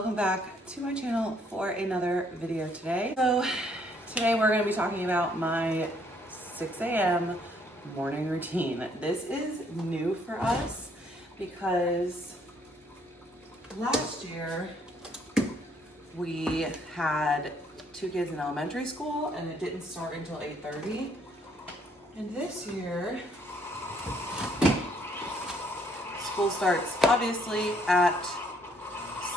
welcome back to my channel for another video today. So today we're going to be talking about my 6 a.m. morning routine. This is new for us because last year we had 2 kids in elementary school and it didn't start until 8:30. And this year school starts obviously at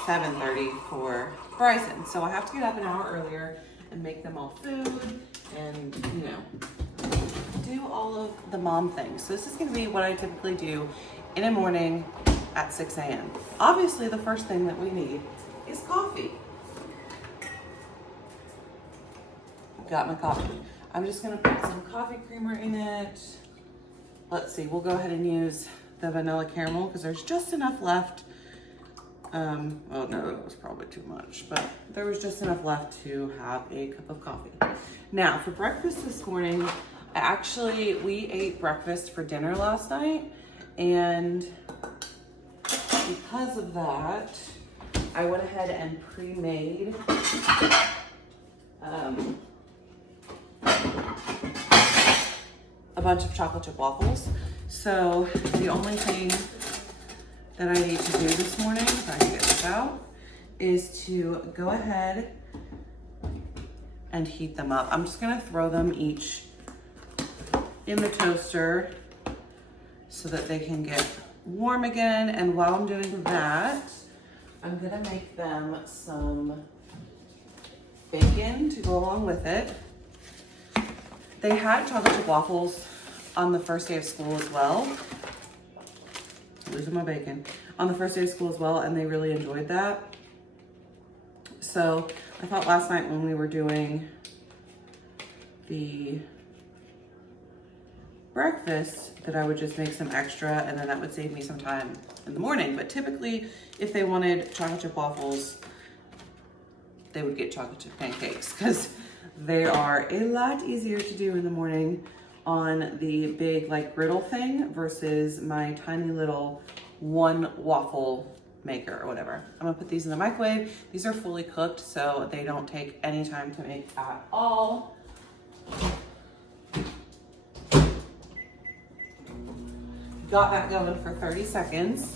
7:30 for Bryson. So I have to get up an hour earlier and make them all food and, you know, do all of the mom things. So this is gonna be what I typically do in a morning at 6 a.m. Obviously, the first thing that we need is coffee. I've got my coffee. I'm just gonna put some coffee creamer in it. Let's see, we'll go ahead and use the vanilla caramel because there's just enough left. Oh no, that was probably too much, but there was just enough left to have a cup of coffee. Now, for breakfast this morning, we ate breakfast for dinner last night, and because of that, I went ahead and pre-made a bunch of chocolate chip waffles. So the only thing that I need to do this morning, if I can get this out, is to go ahead and heat them up. I'm just gonna throw them each in the toaster so that they can get warm again. And while I'm doing that, I'm gonna make them some bacon to go along with it. They had chocolate chip waffles on the first day of school as well. Losing my bacon. On the first day of school as well, and they really enjoyed that. So I thought last night when we were doing the breakfast that I would just make some extra, and then that would save me some time in the morning. But typically, if they wanted chocolate chip waffles, they would get chocolate chip pancakes because they are a lot easier to do in the morning on the big like griddle thing versus my tiny little one waffle maker or whatever. I'm gonna put these in the microwave. These are fully cooked, so they don't take any time to make at all. Got that going for 30 seconds.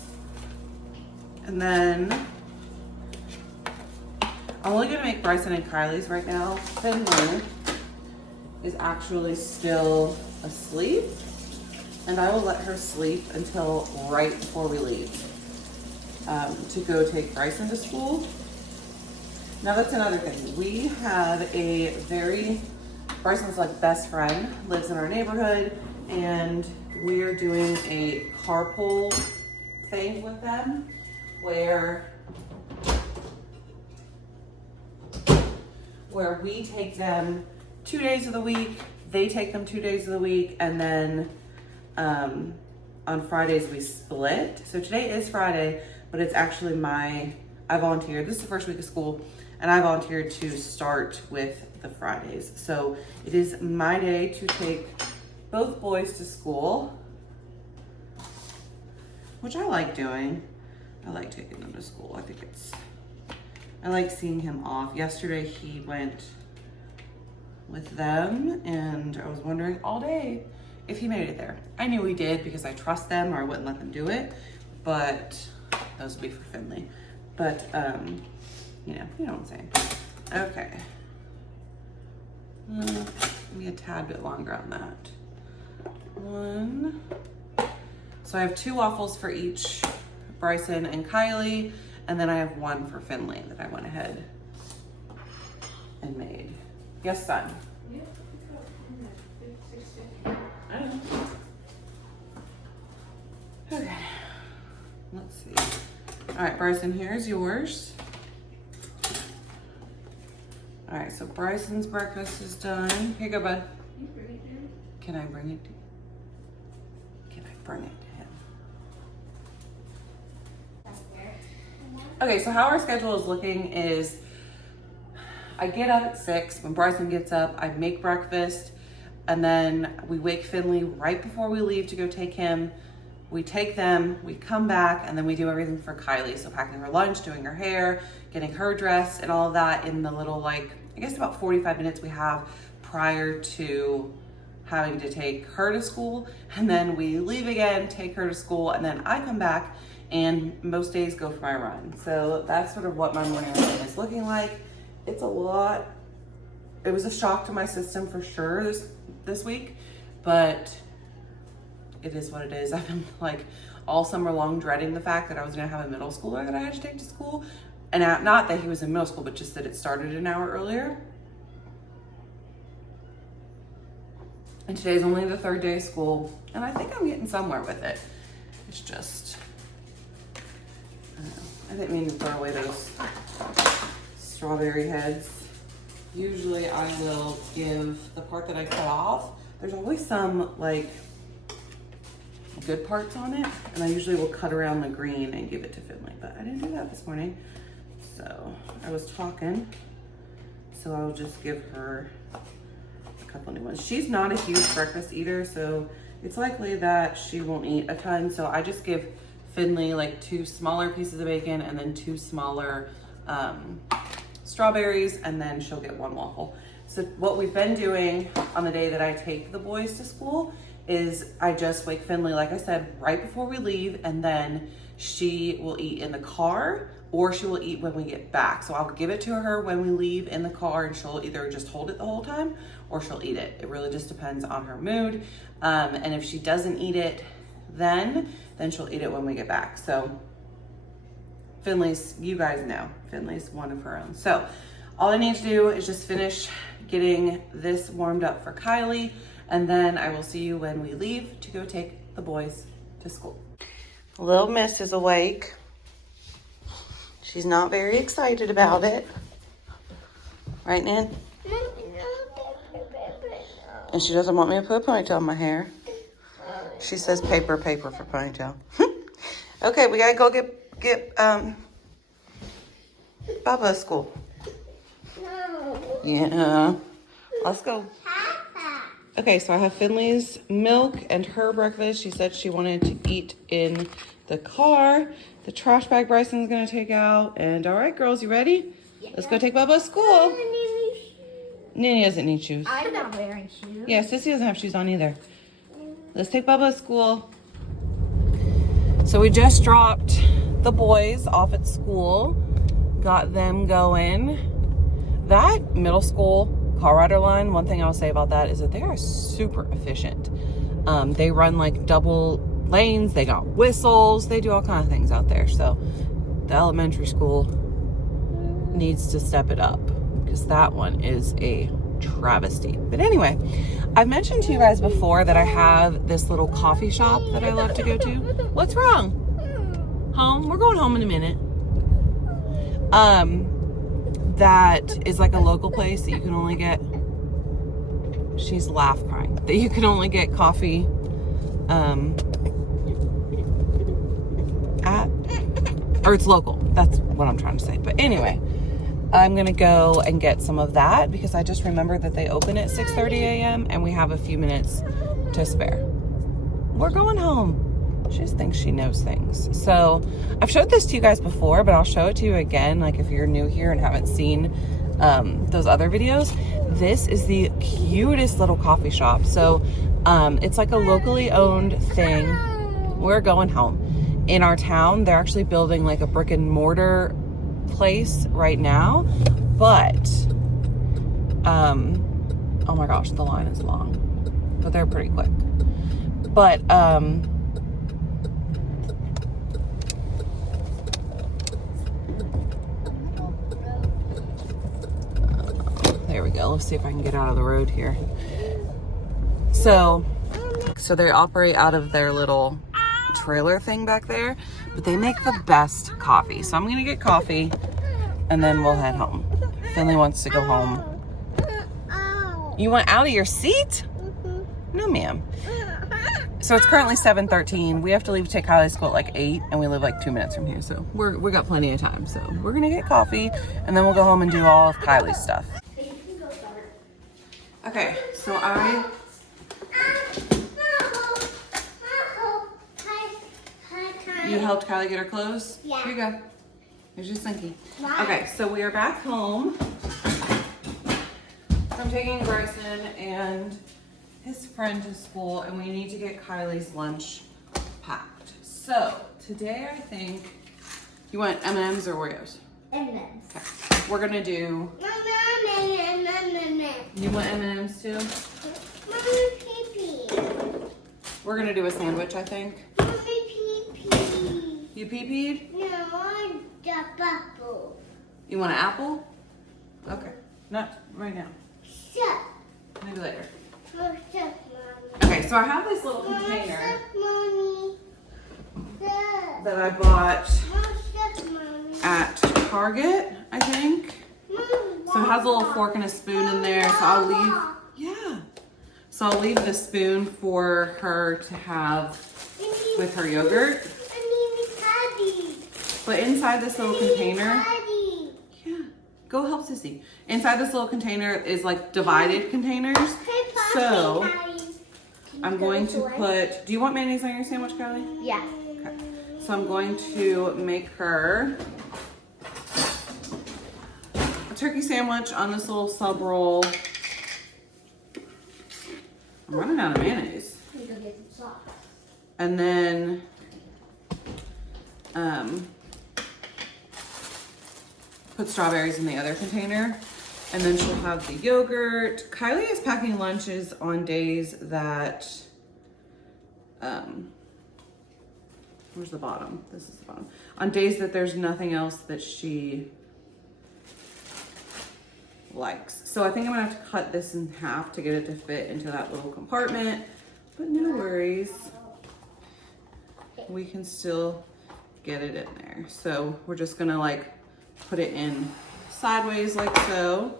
And then I'm only gonna make Bryson and Kylie's right now. Finley is actually still asleep, and I will let her sleep until right before we leave to go take Bryson to school. Now that's another thing. We have Bryson's like best friend lives in our neighborhood, and we're doing a carpool thing with them where we take them 2 days of the week, they take them 2 days of the week, and then on Fridays we split. So today is Friday, but it's actually I volunteered. This is the first week of school, and I volunteered to start with the Fridays. So it is my day to take both boys to school, which I like doing. I like taking them to school. I like seeing him off. Yesterday he went with them, and I was wondering all day if he made it there. I knew he did because I trust them, or I wouldn't let them do it, but those would be for Finley. But, you know what I'm saying. Okay. Maybe a tad bit longer on that. One. So I have 2 waffles for each Bryson and Kylie, and then I have 1 for Finley that I went ahead and made. Yes, son. Yeah, I don't know. Okay. Let's see. All right, Bryson, here's yours. All right, so Bryson's breakfast is done. Here you go, bud. you bring it in. Can I bring it to you? Can I bring it to him? Okay, so how our schedule is looking is I get up at 6. When Bryson gets up, I make breakfast, and then we wake Finley right before we leave to go take him we take them, we come back, and then we do everything for Kylie. So packing her lunch, doing her hair, getting her dressed, and all of that in the little, like, I guess about 45 minutes we have prior to having to take her to school. And then we leave again, take her to school, and then I come back and most days go for my run. So that's sort of what my morning routine is looking like. It's a lot. It was a shock to my system for sure this week, but it is what it is. I've been like all summer long dreading the fact that I was gonna have a middle schooler that I had to take to school. And not that he was in middle school, but just that it started an hour earlier. And today's only the 3rd day of school, and I think I'm getting somewhere with it. It's just, I don't know. I didn't mean to throw away those strawberry heads. Usually I will give the part that I cut off. There's always some like good parts on it, and I usually will cut around the green and give it to Finley, but I didn't do that this morning. So I was talking, so I'll just give her a couple new ones. She's not a huge breakfast eater, so it's likely that she won't eat a ton. So I just give Finley like 2 smaller pieces of bacon and then 2 smaller strawberries, and then she'll get 1 waffle. So what we've been doing on the day that I take the boys to school is I just wake Finley, like I said, right before we leave, and then she will eat in the car or she will eat when we get back. So I'll give it to her when we leave in the car, and she'll either just hold it the whole time or she'll eat it. It really just depends on her mood. And if she doesn't eat it then she'll eat it when we get back. So Finley's, you guys know, Finley's one of her own. So all I need to do is just finish getting this warmed up for Kylie, and then I will see you when we leave to go take the boys to school. Little Miss is awake. She's not very excited about it. Right, Nan? And she doesn't want me to put a ponytail in my hair. She says paper for ponytail. Okay, we gotta go get Bubba at school. Yeah, let's go. Okay, so I have Finley's milk and her breakfast. She said she wanted to eat in the car. The trash bag Bryson's gonna take out. And all right, girls, you ready? Yeah. Let's go take Bubba to school. Nanny doesn't need shoes. I'm not wearing shoes. Yeah, Sissy doesn't have shoes on either. Let's take Bubba to school. So we just dropped the boys off at school. Got them going. That middle school car rider line, one thing I'll say about that is that they are super efficient. They run like double lanes, they got whistles, they do all kinds of things out there. So the elementary school needs to step it up, because that one is a travesty. But anyway, I've mentioned to you guys before that I have this little coffee shop that I love to go to. What's wrong? Home? We're going home in a minute. That is like a local place that you can only get, she's laugh crying, that you can only get coffee at, or it's local. That's what I'm trying to say. But anyway, I'm gonna go and get some of that because I just remembered that they open at 6:30 a.m. and we have a few minutes to spare. We're going home. She just thinks she knows things. So I've showed this to you guys before, but I'll show it to you again. Like if you're new here and haven't seen those other videos, this is the cutest little coffee shop. So it's like a locally owned thing. We're going home. In our town, they're actually building like a brick and mortar place right now, but oh my gosh, the line is long, but they're pretty quick. But there we go. Let's see if I can get out of the road here. So they operate out of their little trailer thing back there, but they make the best coffee. So I'm gonna get coffee and then we'll head home. Finley wants to go home. You want out of your seat? No, ma'am. So it's currently 7:13. We have to leave to take Kylie to school at like 8, and we live like 2 minutes from here. So we got plenty of time. So we're gonna get coffee and then we'll go home and do all of Kylie's stuff. Okay, so You helped Kylie get her clothes? Yeah. Here you go. Here's your Slinky. Wow. Okay, so we are back home. I'm taking Bryson and his friend to school, and we need to get Kylie's lunch packed. So today I think, you want M&Ms or Oreos? M&Ms. Okay. We're gonna do, you want M&Ms too? Mommy pee-pee. We're gonna do a sandwich, I think. Mommy pee-pee. You pee-peed? No, I want the bubble. You want an apple? Okay, not right now. Shut. Maybe later. Oh, shut, Mommy. Okay, so I have this little container Shut, Mommy. Shut. that I bought Oh, shut, Mommy. at Target, I think. So it has a little fork and a spoon in there, so I'll leave, yeah. So I'll leave the spoon for her to have with her yogurt. But inside this little container, yeah, go help Sissy. Inside this little container is like divided containers. So I'm going to put, do you want mayonnaise on your sandwich, Kylie? Yeah. Okay. So I'm going to make her a turkey sandwich on this little sub roll. I'm running out of mayonnaise. You go get some sauce. And then, put strawberries in the other container. And then she'll have the yogurt. Kylie is packing lunches on days that, where's the bottom? This is the bottom. On days that there's nothing else that she likes. So I think I'm gonna have to cut this in half to get it to fit into that little compartment, but no worries. We can still get it in there. So we're just gonna like put it in sideways like so.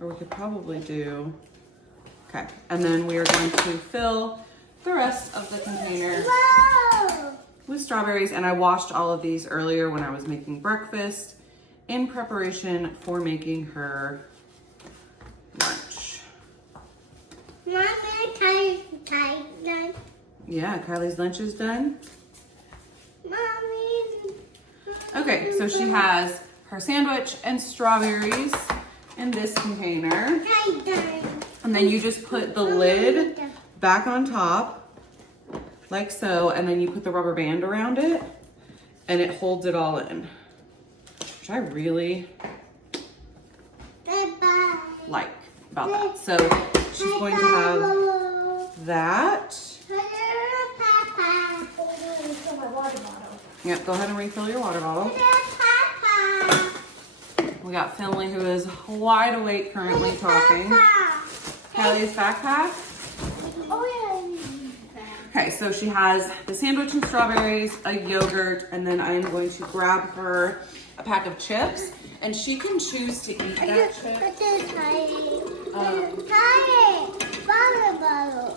Or we could probably do, okay. And then we are going to fill the rest of the container with strawberries. And I washed all of these earlier when I was making breakfast in preparation for making her lunch. Mommy, Yeah, Kylie's lunch is done. Mommy. Okay, so she has her sandwich and strawberries in this container. And then you just put the lid back on top, like so, and then you put the rubber band around it, and it holds it all in, which I really like about that. So she's going to have that. Yep, go ahead and refill your water bottle. We got Finley, who is wide awake currently talking. Kylie's backpack. Okay, so she has the sandwich and strawberries, a yogurt, and then I am going to grab her a pack of chips, and she can choose to eat that chip.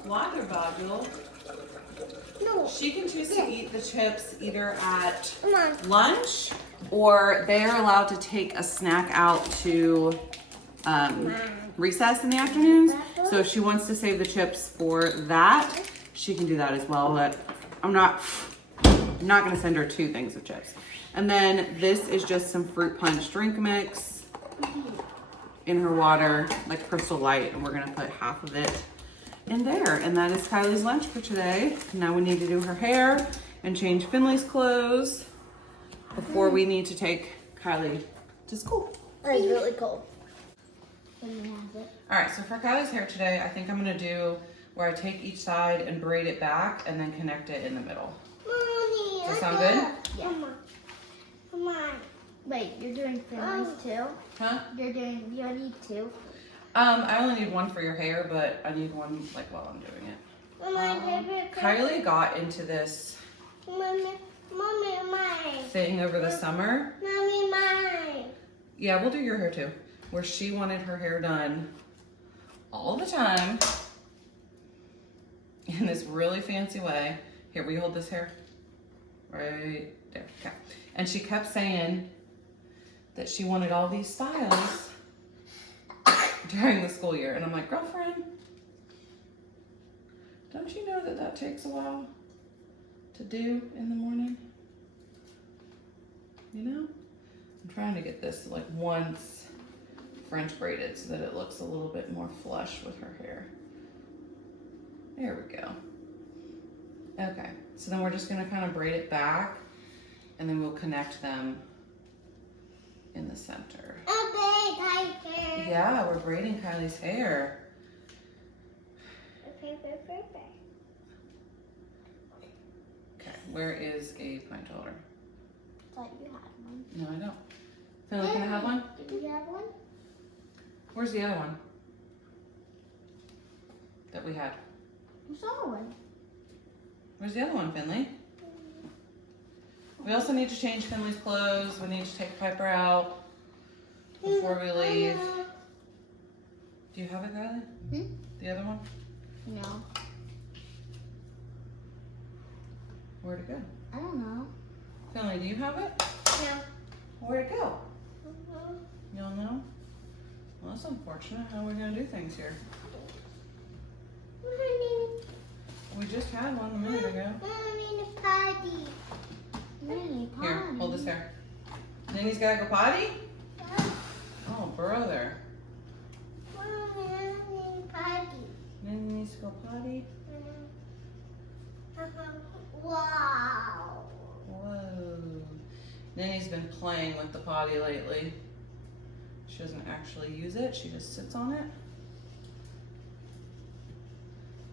Water bottle. No. She can choose to eat the chips either at lunch, or they're allowed to take a snack out to recess in the afternoons. So if she wants to save the chips for that, she can do that as well. But I'm not gonna send her 2 things of chips. And then this is just some fruit punch drink mix in her water, like Crystal Light, and we're gonna put half of it in there. And that is Kylie's lunch for today. Now we need to do her hair and change Finley's clothes before we need to take Kylie to school. It's really cold. All right, so for Kylie's hair today, I think I'm gonna do where I take each side and braid it back and then connect it in the middle. Mommy, Does that sound good? Yeah. Come on. Wait, you're doing Finley's too? Huh? You need 2? I only need 1 for your hair, but I need 1 like while I'm doing it. Kylie got into this thing over the summer. Mommy, mine. Yeah, we'll do your hair too. Where she wanted her hair done all the time in this really fancy way. Here, will you hold this hair? Right there, okay. And she kept saying that she wanted all these styles during the school year. And I'm like, girlfriend, don't you know that that takes a while? to do in the morning. You know? I'm trying to get this like once French braided so that it looks a little bit more flush with her hair. There we go. Okay, so then we're just gonna kind of braid it back and then we'll connect them in the center. Okay, Yeah, we're braiding Kylie's hair. Okay, where is a ponytail holder? Thought you had one. No, I don't. Finley, can I have one? Do you have one? Where's the other one that we had? I saw one. Where's the other one, Finley? We also need to change Finley's clothes. We need to take Piper out before we leave. Do you have it, Kylie? The other one? No. Where'd it go? I don't know. Finley, do you have it? No. Where'd it go? You don't know? Well, that's unfortunate. How are we gonna do things here? We just had one a minute ago. Here, hold this hair. Nanny's gotta go potty? Oh, brother. Nanny needs to go potty? Wow. Whoa. Nanny's been playing with the potty lately. She doesn't actually use it, she just sits on it.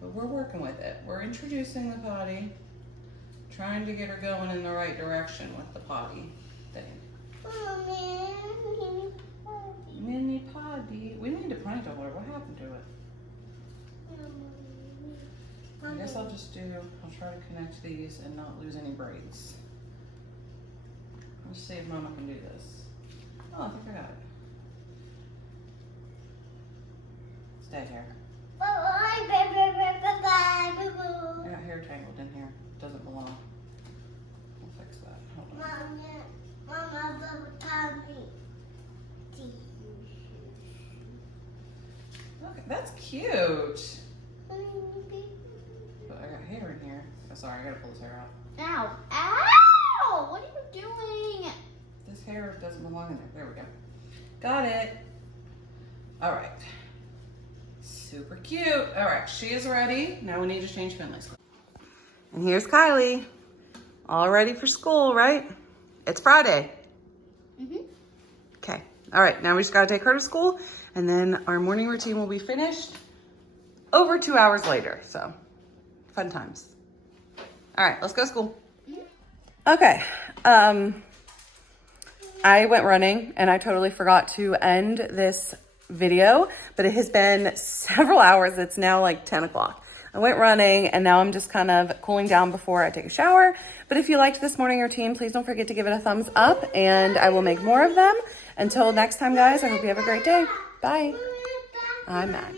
But we're working with it. We're introducing the potty, trying to get her going in the right direction with the potty thing. Mini potty. We need a ponytail holder. What happened to it? I guess I'll try to connect these and not lose any braids. Let's see if Mama can do this. Oh, I think I got it. Stay here. I got hair tangled in here. It doesn't belong. We'll fix that. Hold on. Okay, that's cute. But I got hair in here. Oh, sorry, I gotta pull this hair out. Ow. Ow! What are you doing? This hair doesn't belong in there. There we go. Got it. All right. Super cute. All right, she is ready. Now we need to change Finley's. And here's Kylie. All ready for school, right? It's Friday. Okay. All right, now we just gotta take her to school and then our morning routine will be finished over 2 hours later. So fun times. All right, let's go to school. Okay. I went running and I totally forgot to end this video, but it has been several hours. It's now like 10 o'clock. I went running and now I'm just kind of cooling down before I take a shower. But if you liked this morning routine, please don't forget to give it a thumbs up and I will make more of them. Until next time, guys, I hope you have a great day. Bye. I'm Max.